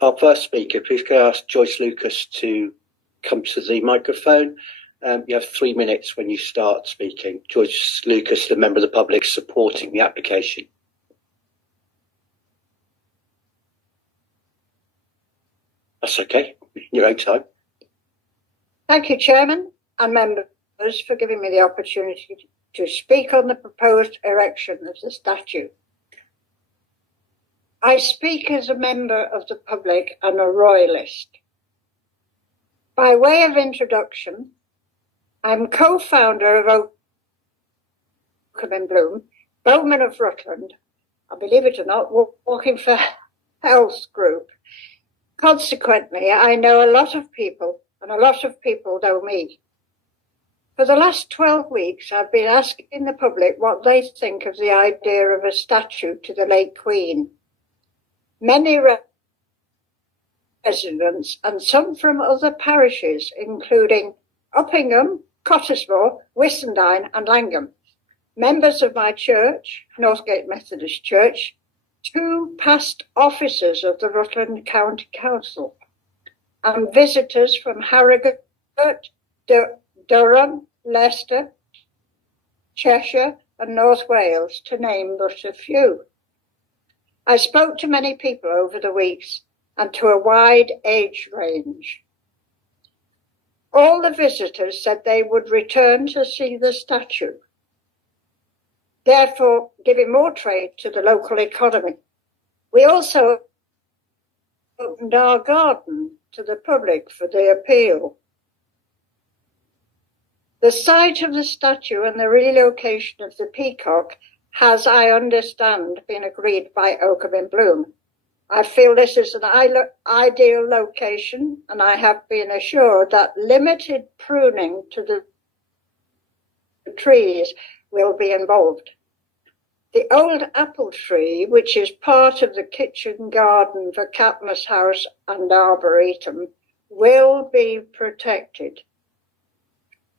Our first speaker, please can I ask Joyce Lucas to come to the microphone. You have 3 minutes when you start speaking. Joyce Lucas, the member of the public supporting the application. That's okay, your own time. Thank you, Chairman and members, for giving me the opportunity to speak on the proposed erection of the statue. I speak as a member of the public and a royalist. By way of introduction, I'm co-founder of Oakham Bloom, Bowman of Rutland, I believe it or not, Walking for Health group. Consequently, I know a lot of people, and a lot of people know me. For the last 12 weeks, I've been asking the public what they think of the idea of a statue to the late Queen. Many residents, and some from other parishes, including Uppingham, Cottesmore, Whissendine and Langham, members of my church, Northgate Methodist Church, 2 past officers of the Rutland County Council, and visitors from Harrogate, Durham, Leicester, Cheshire and North Wales, to name but a few. I spoke to many people over the weeks and to a wide age range. All the visitors said they would return to see the statue, therefore giving more trade to the local economy. We also opened our garden to the public for the appeal. The site of the statue and the relocation of the peacock has, I understand, been agreed by Oakham in Bloom. I feel this is an ideal location, and I have been assured that limited pruning to the trees will be involved. The old apple tree, which is part of the kitchen garden for Catmus House and Arboretum, will be protected.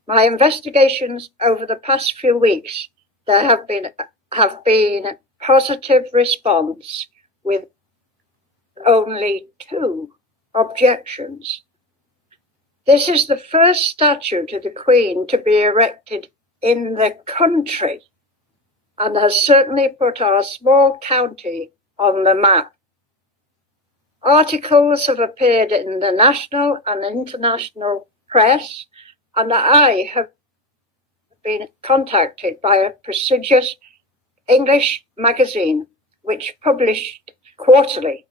My investigations over the past few weeks, there have been positive response with only 2 objections. This is the first statue to the Queen to be erected in the country, and has certainly put our small county on the map. Articles have appeared in the national and international press, and I have been contacted by a prestigious English magazine which published quarterly,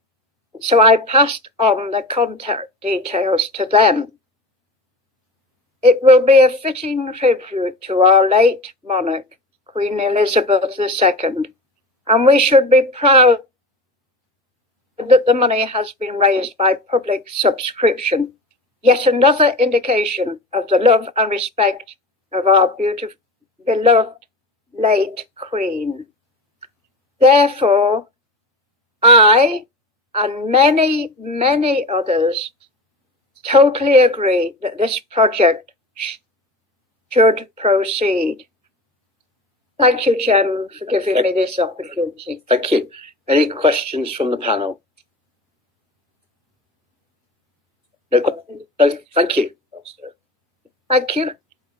so I passed on the contact details to them. It will be a fitting tribute to our late monarch, Queen Elizabeth II, and we should be proud that the money has been raised by public subscription, yet another indication of the love and respect of our beloved late Queen. Therefore, I and many, many others totally agree that this project should proceed. Thank you, Chairman, for giving me this opportunity. Thank you. Any questions from the panel? No, thank you. Thank you.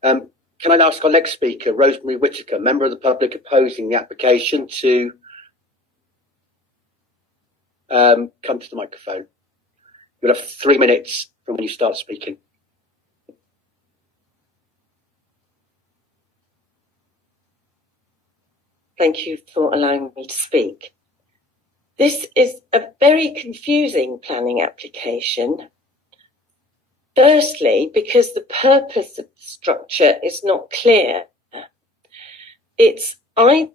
Can I ask our next speaker, Rosemarie Whittaker, member of the public opposing the application, to come to the microphone? You'll have 3 minutes from when you start speaking. Thank you for allowing me to speak. This is a very confusing planning application. Firstly, because the purpose of the structure is not clear. It's either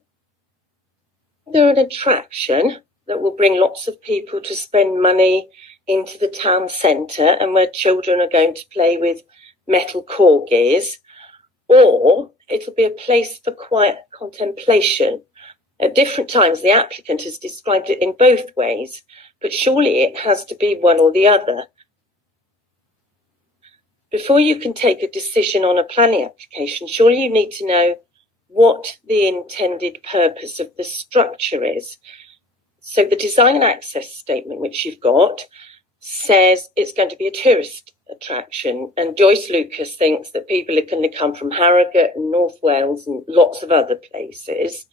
an attraction that will bring lots of people to spend money into the town centre and where children are going to play with metal corgis, or it'll be a place for quiet contemplation. At different times, the applicant has described it in both ways, but surely it has to be one or the other. Before you can take a decision on a planning application, surely you need to know what the intended purpose of the structure is. So the design and access statement, which you've got, says it's going to be a tourist attraction, and Joyce Lucas thinks that people are going to come from Harrogate and North Wales and lots of other places.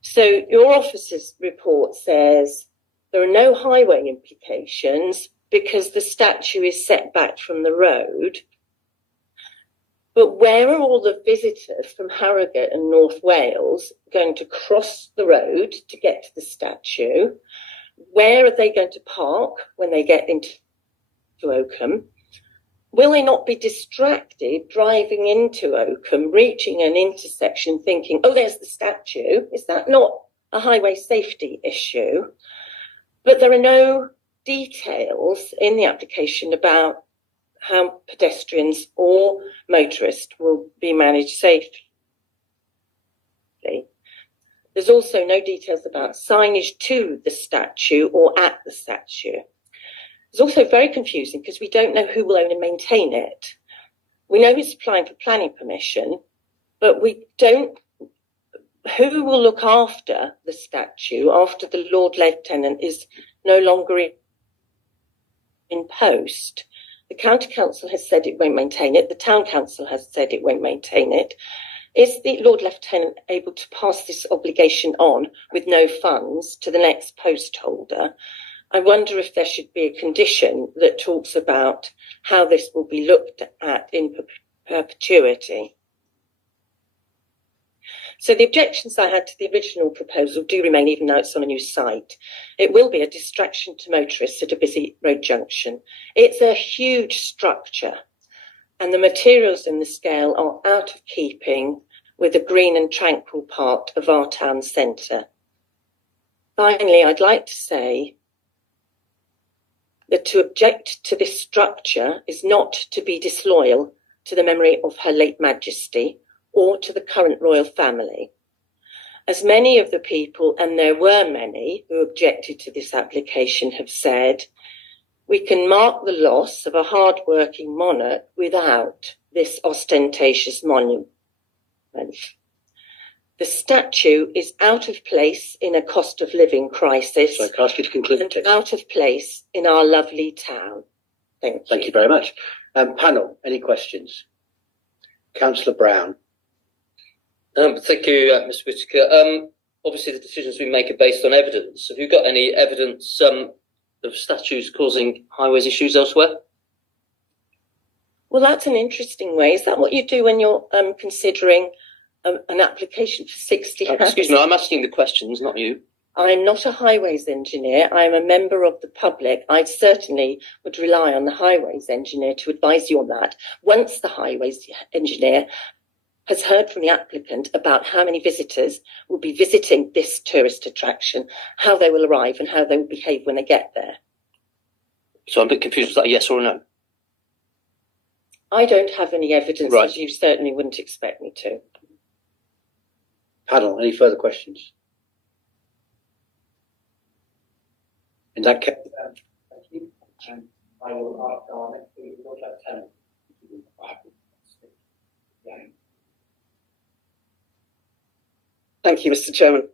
So your officer's report says there are no highway implications because the statue is set back from the road. But where are all the visitors from Harrogate and North Wales going to cross the road to get to the statue? Where are they going to park when they get into Oakham? Will they not be distracted driving into Oakham, reaching an intersection thinking, oh, there's the statue? Is that not a highway safety issue? But there are no details in the application about how pedestrians or motorists will be managed safely. There's also no details about signage to the statue or at the statue. It's also very confusing because we don't know who will own and maintain it. We know who's applying for planning permission, but we don't. Who will look after the statue after the Lord Lieutenant is no longer in post? The County Council has said it won't maintain it. The Town Council has said it won't maintain it. Is the Lord Lieutenant able to pass this obligation on with no funds to the next post holder? I wonder if there should be a condition that talks about how this will be looked at in perpetuity. So the objections I had to the original proposal do remain, even though it's on a new site. It will be a distraction to motorists at a busy road junction. It's a huge structure, and the materials in the scale are out of keeping with the green and tranquil part of our town centre. Finally, I'd like to say that to object to this structure is not to be disloyal to the memory of Her late Majesty or to the current royal family. As many of the people, and there were many who objected to this application, have said, we can mark the loss of a hard-working monarch without this ostentatious monument. The statue is out of place in a cost of living crisis. So I can ask you to conclude, and out of place in our lovely town. Thank you very much. Panel, any questions? Councillor Brown. Thank you, Mr. Whittaker. Obviously, the decisions we make are based on evidence. Have you got any evidence of statues causing highways issues elsewhere? Well, that's an interesting way. Is that what you do when you're considering an application for 60 houses? Excuse me, I'm asking the questions, not you. I'm not a highways engineer. I'm a member of the public. I certainly would rely on the highways engineer to advise you on that. Once the highways engineer has heard from the applicant about how many visitors will be visiting this tourist attraction, how they will arrive and how they will behave when they get there. So I'm a bit confused. Was that a yes or a no? I don't have any evidence, right. As you certainly wouldn't expect me to. Panel, any further questions? In that case, thank you. I will ask our next speaker, Lord Lieutenant. Thank you, Mr. Chairman.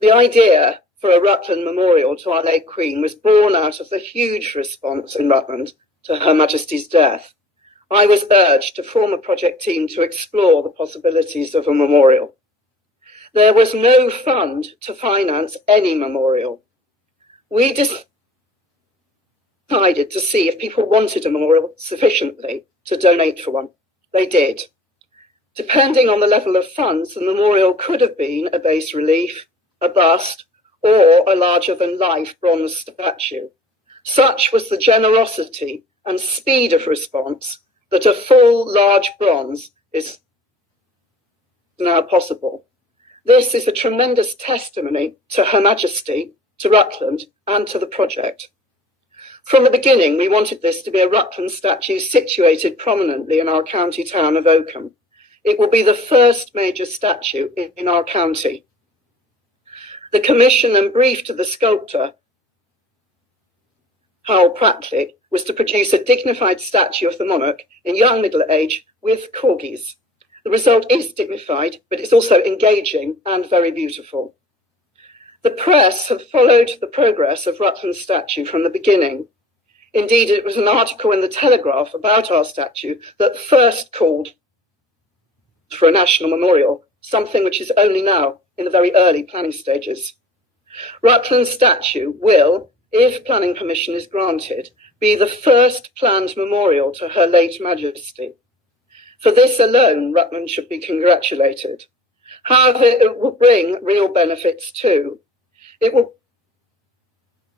The idea for a Rutland memorial to our late Queen was born out of the huge response in Rutland to Her Majesty's death. I was urged to form a project team to explore the possibilities of a memorial. There was no fund to finance any memorial. We decided to see if people wanted a memorial sufficiently to donate for one. They did. Depending on the level of funds, the memorial could have been a bas relief, a bust, or a larger-than-life bronze statue. Such was the generosity and speed of response that a full, large bronze is now possible. This is a tremendous testimony to Her Majesty, to Rutland, and to the project. From the beginning, we wanted this to be a Rutland statue situated prominently in our county town of Oakham. It will be the first major statue in our county. The commission and brief to the sculptor, Hywel Pratley, was to produce a dignified statue of the monarch in young middle age with corgis. The result is dignified, but it's also engaging and very beautiful. The press have followed the progress of Rutland's statue from the beginning. Indeed, it was an article in the Telegraph about our statue that first called for a national memorial, something which is only now in the very early planning stages. Rutland's statue will, if planning permission is granted, be the first planned memorial to Her late Majesty. For this alone, Rutland should be congratulated. However, it will bring real benefits too. It will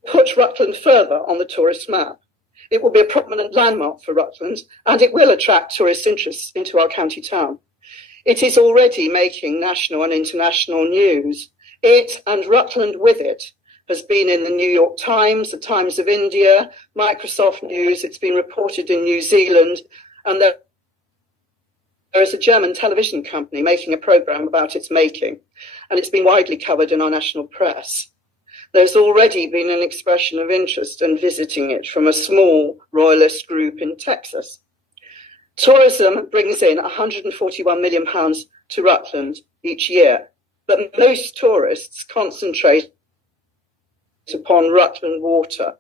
put Rutland further on the tourist map. It will be a prominent landmark for Rutland, and it will attract tourist interests into our county town. It is already making national and international news. It, and Rutland with it, has been in the New York Times, the Times of India, Microsoft News. It's been reported in New Zealand, and there is a German television company making a programme about its making, and it's been widely covered in our national press. There's already been an expression of interest in visiting it from a small royalist group in Texas. Tourism brings in £141 million to Rutland each year, but most tourists concentrate upon Rutland water.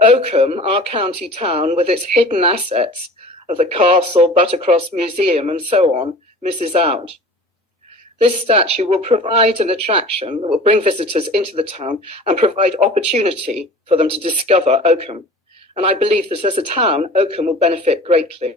Oakham, our county town, with its hidden assets of the castle, Buttercross Museum and so on, misses out. This statue will provide an attraction that will bring visitors into the town and provide opportunity for them to discover Oakham. And I believe that as a town, Oakham will benefit greatly.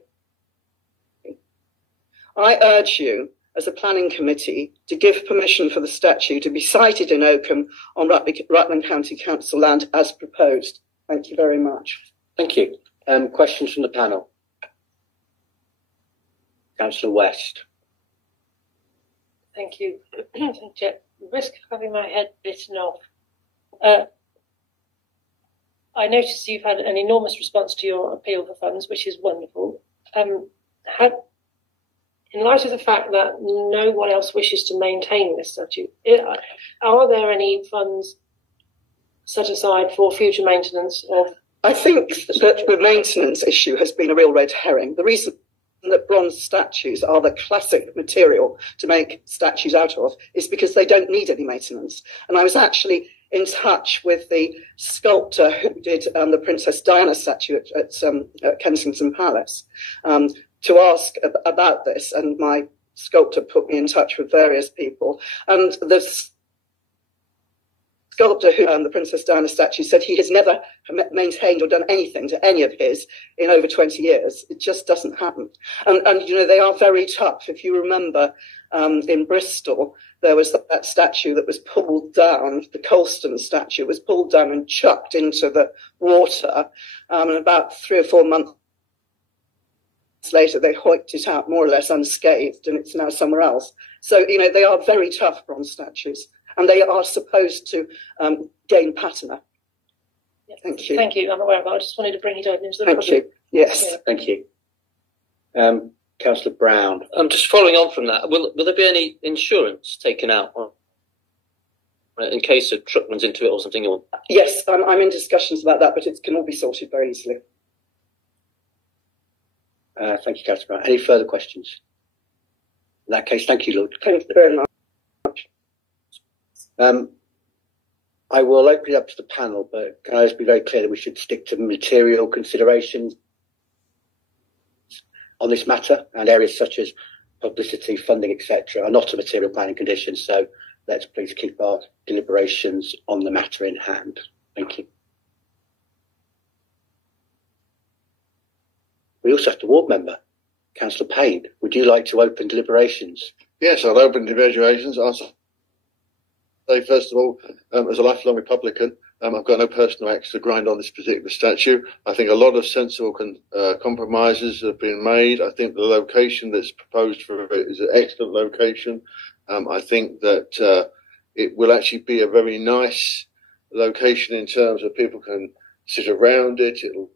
I urge you, as a planning committee, to give permission for the statue to be sited in Oakham on Rutland County Council land as proposed. Thank you very much. Thank you. Questions from the panel? Councillor West. Thank you. Risk of having my head bitten off. I noticed you've had an enormous response to your appeal for funds, which is wonderful. In light of the fact that no one else wishes to maintain this statue, are there any funds set aside for future maintenance of? I think that the maintenance issue has been a real red herring. The reason that bronze statues are the classic material to make statues out of is because they don't need any maintenance. And I was actually in touch with the sculptor who did the Princess Diana statue at Kensington Palace to ask about this, and my sculptor put me in touch with various people. And the sculptor who the Princess Diana statue said he has never maintained or done anything to any of his in over 20 years. It just doesn't happen. And you know, they are very tough. If you remember, in Bristol, there was that statue that was pulled down, the Colston statue was pulled down and chucked into the water. And about 3 or 4 months later, they hoiked it out more or less unscathed, and it's now somewhere else. So, you know, they are very tough bronze statues, and they are supposed to gain patina. Yeah. Thank you. Thank you. I'm aware of that. I just wanted to bring it over. Thank you. Yes. Yeah. Thank you. Councillor Brown. Just following on from that, will there be any insurance taken out in case a truck runs into it or something? Or Yes, I'm in discussions about that, but it can all be sorted very easily. Thank you, Councillor Brown. Any further questions? In that case, thank you, Lord. Thank you very much. I will open it up to the panel, but can I just be very clear that we should stick to material considerations on this matter, and areas such as publicity, funding, etc., are not a material planning condition. So let's please keep our deliberations on the matter in hand. Thank you. We also have the ward member, Councillor Payne. Would you like to open deliberations? Yes, I'll open deliberations. I'll say, first of all, as a lifelong Republican, I've got no personal axe to grind on this particular statue. I think a lot of sensible compromises have been made. I think the location that's proposed for it is an excellent location. I think that it will actually be a very nice location in terms of people can sit around it. It'll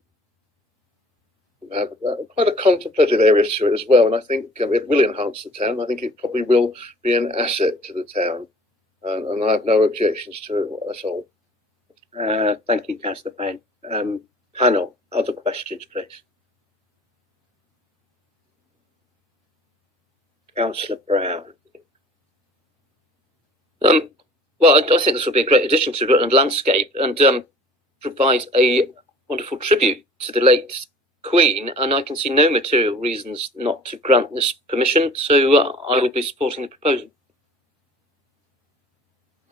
have quite a contemplative area to it as well, and I think it will enhance the town. I think it probably will be an asset to the town, and I have no objections to it at all. Thank you, Councillor Payne. Panel, other questions, please. Councillor Brown. Well, Well, I think this will be a great addition to Rutland landscape and provide a wonderful tribute to the late Queen, and I can see no material reasons not to grant this permission, so I would be supporting the proposal.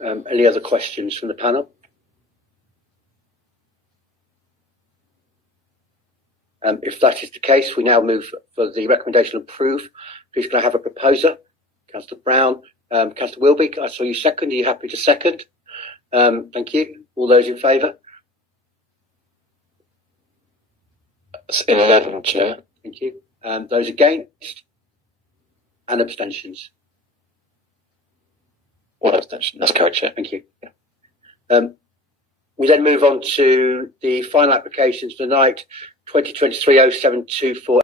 Any other questions from the panel? If that is the case, we now move for the recommendation to approve. Please can I have a proposer? Councillor Brown, Councillor Wilby, I saw you second. Are you happy to second? Thank you. All those in favour? 11, Chair. Thank you. Those against? And abstentions? 1 abstention. That's correct, Chair. Thank you. We then move on to the final applications for the night, 2023-0724.